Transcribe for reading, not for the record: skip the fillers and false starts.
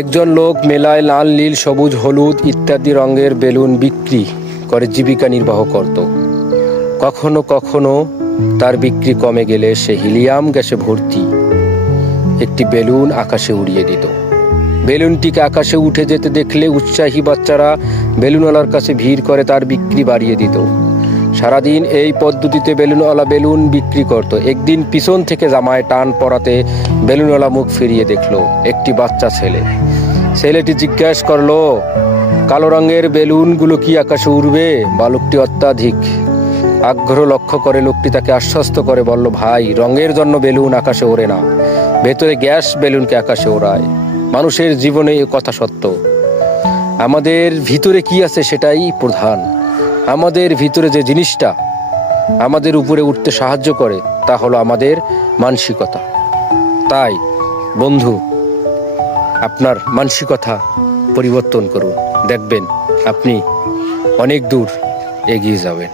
একজন লোক মেলায় লাল, নীল, সবুজ, হলুদ ইত্যাদি রঙের বেলুন বিক্রি করে জীবিকা নির্বাহ করত। কখনো কখনো তার বিক্রি কমে গেলে সে হিলিয়াম গ্যাসে ভর্তি একটি বেলুন আকাশে উড়িয়ে দিত। বেলুনটিকে আকাশে উঠে যেতে দেখলে উৎসাহী বাচ্চারা বেলুনওয়ালার কাছে ভিড় করে তার বিক্রি বাড়িয়ে দিত। সারাদিন এই পদ্ধতিতে বেলুনওয়ালা বেলুন বিক্রি করত। একদিন পিছন থেকে জামায় টান পড়াতে বেলুনওয়ালা মুখ ফিরিয়ে দেখলো একটি বাচ্চা ছেলে। ছেলেটি জিজ্ঞাসা করলো, কালো রঙের বেলুনগুলো কি আকাশে উড়বে? বালকটি অত্যাধিক আগ্রহ লক্ষ্য করে লোকটি তাকে আশ্বস্ত করে বলল, ভাই, রঙের জন্য বেলুন আকাশে ওড়ে না, ভেতরে গ্যাস বেলুনকে আকাশে ওড়ায়। মানুষের জীবনে এ কথা সত্য। আমাদের ভিতরে কি আছে সেটাই প্রধান। আমাদের ভিতরে যে জিনিসটা আমাদের উপরে উঠতে সাহায্য করে তা হলো আমাদের মানসিকতা। তাই বন্ধু, আপনার মানসিকতা পরিবর্তন করুন, দেখবেন আপনি অনেক দূর এগিয়ে যাবেন।